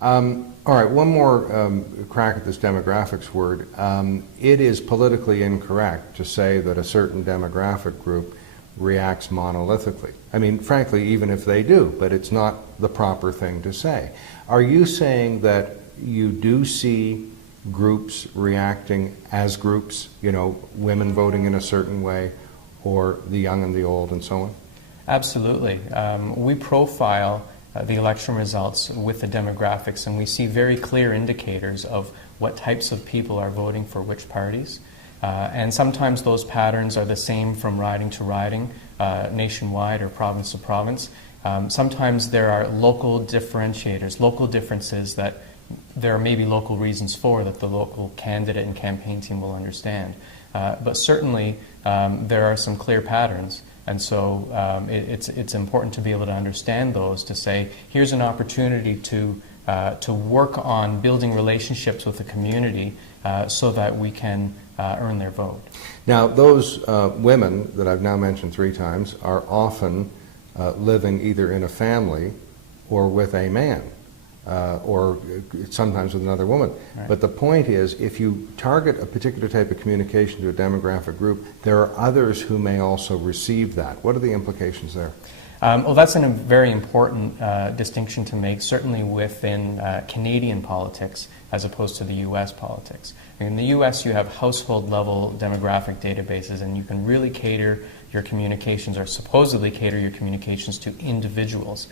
All right, one more crack at this demographics word. It is politically incorrect to say that a certain demographic group reacts monolithically. I mean, frankly, even if they do, but it's not the proper thing to say. Are you saying that you do see groups reacting as groups, you know, women voting in a certain way, or the young and the old and so on? Absolutely. We profile the election results with the demographics, and we see very clear indicators of what types of people are voting for which parties. And sometimes those patterns are the same from riding to riding, nationwide or province to province. Sometimes there are local differentiators, local differences that there may be local reasons for that the local candidate and campaign team will understand. But certainly there are some clear patterns. And so it's important to be able to understand those, to say, here's an opportunity to work on building relationships with the community so that we can earn their vote. Now, those women that I've now mentioned 3 times are often living either in a family or with a man. Or sometimes with another woman. Right. But the point is, if you target a particular type of communication to a demographic group, there are others who may also receive that. What are the implications there? Well, that's a very important distinction to make, certainly within Canadian politics as opposed to the U.S. politics. In the U.S., you have household-level demographic databases, and you can really cater your communications, or supposedly cater your communications, to individuals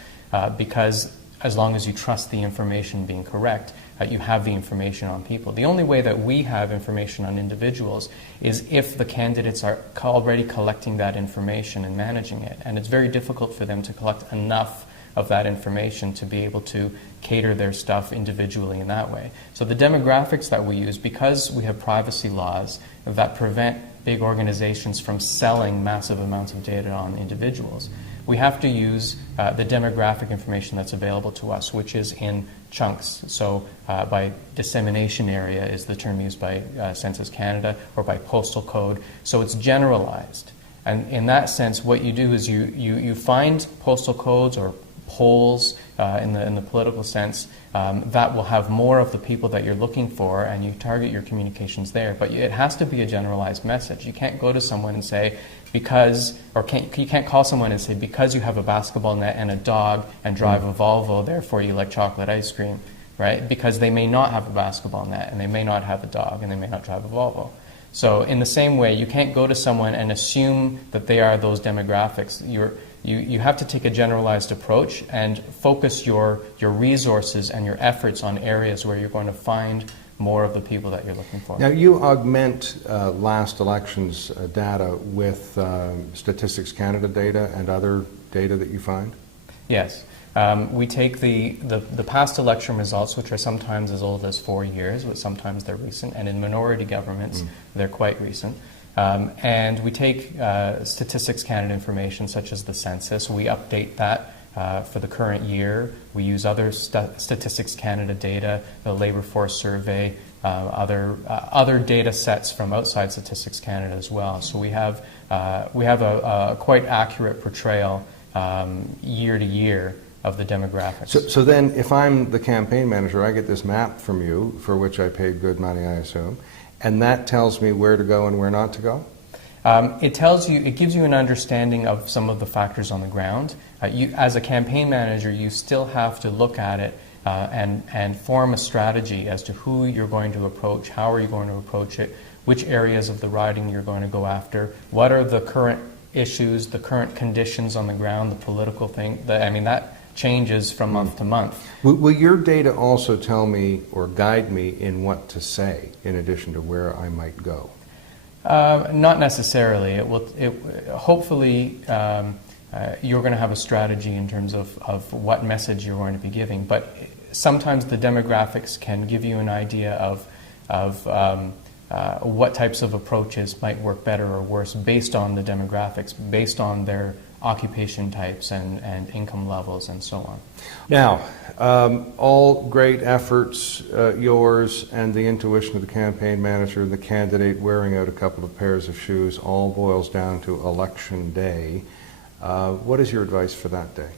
because as long as you trust the information being correct, you have the information on people. The only way that we have information on individuals is if the candidates are already collecting that information and managing it. And it's very difficult for them to collect enough of that information to be able to cater their stuff individually in that way. So the demographics that we use, because we have privacy laws that prevent big organizations from selling massive amounts of data on individuals, we have to use the demographic information that's available to us, which is in chunks. So by dissemination area is the term used by Census Canada, or by postal code. So it's generalized. And in that sense, what you do is you find postal codes or polls in the political sense that will have more of the people that you're looking for, and you target your communications there. But it has to be a generalized message. You can't go to someone and say, you can't call someone and say, because you have a basketball net and a dog and drive a Volvo, therefore you like chocolate ice cream, right? Because they may not have a basketball net, and they may not have a dog, and they may not drive a Volvo. So in the same way, you can't go to someone and assume that they are those demographics. You have to take a generalized approach and focus your resources and your efforts on areas where you're going to find more of the people that you're looking for. Now, you augment last election's data with Statistics Canada data and other data that you find? Yes. We take the past election results, which are sometimes as old as 4 years, but sometimes they're recent, and in minority governments, they're quite recent. And we take Statistics Canada information, such as the census. We update that for the current year. We use other Statistics Canada data, the labour force survey, other data sets from outside Statistics Canada as well. So we have a quite accurate portrayal year to year of the demographics. So then, if I'm the campaign manager, I get this map from you, for which I paid good money, I assume, and that tells me where to go and where not to go? It gives you an understanding of some of the factors on the ground. As a campaign manager, you still have to look at it and form a strategy as to who you're going to approach, how are you going to approach it, which areas of the riding you're going to go after, what are the current issues, the current conditions on the ground, the political thing. That changes from month to month. Will your data also tell me or guide me in what to say, in addition to where I might go? Not necessarily. It will. Hopefully, you're going to have a strategy in terms of what message you're going to be giving. But sometimes the demographics can give you an idea of what types of approaches might work better or worse based on the demographics, based on their occupation types and income levels and so on. Now, all great efforts, yours and the intuition of the campaign manager and the candidate wearing out a couple of pairs of shoes, all boils down to election day. What is your advice for that day?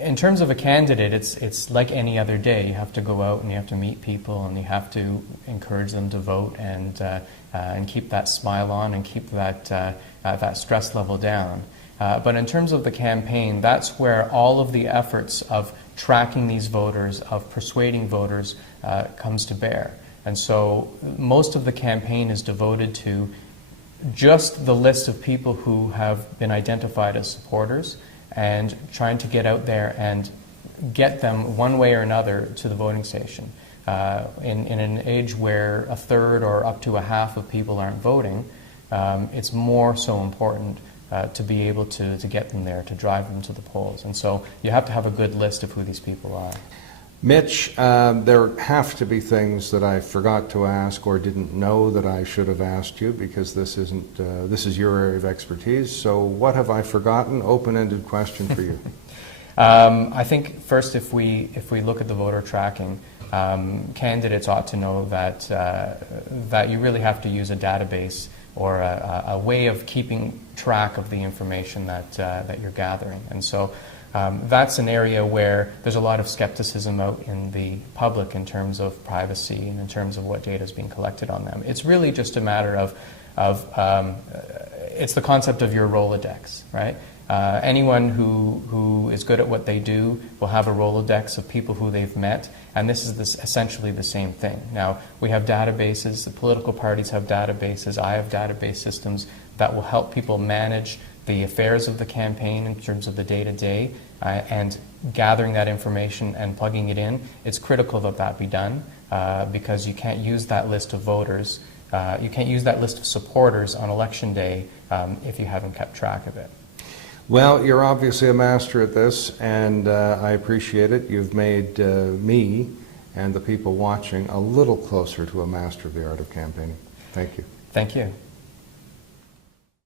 in terms of a candidate, it's like any other day. You have to go out and you have to meet people and you have to encourage them to vote and keep that smile on and keep that stress level down. But in terms of the campaign, that's where all of the efforts of tracking these voters, of persuading voters, comes to bear. And so most of the campaign is devoted to just the list of people who have been identified as supporters and trying to get out there and get them one way or another to the voting station. In an age where a third or up to a half of people aren't voting, it's more so important to be able to get them there, to drive them to the polls. And so you have to have a good list of who these people are. Mitch, there have to be things that I forgot to ask or didn't know that I should have asked you, because this is your area of expertise. So what have I forgotten? Open-ended question for you. I think first, if we look at the voter tracking, candidates ought to know that you really have to use a database or a way of keeping track of the information that you're gathering. And so that's an area where there's a lot of skepticism out in the public in terms of privacy and in terms of what data is being collected on them. It's really just a matter of it's the concept of your Rolodex, right? Anyone who is good at what they do will have a Rolodex of people who they've met, and this is essentially the same thing. Now, we have databases, the political parties have databases, I have database systems that will help people manage the affairs of the campaign in terms of the day-to-day, and gathering that information and plugging it in. It's critical that that be done because you can't use that list of voters, you can't use that list of supporters on election day if you haven't kept track of it. Well, you're obviously a master at this, and I appreciate it. You've made me and the people watching a little closer to a master of the art of campaigning. Thank you. Thank you.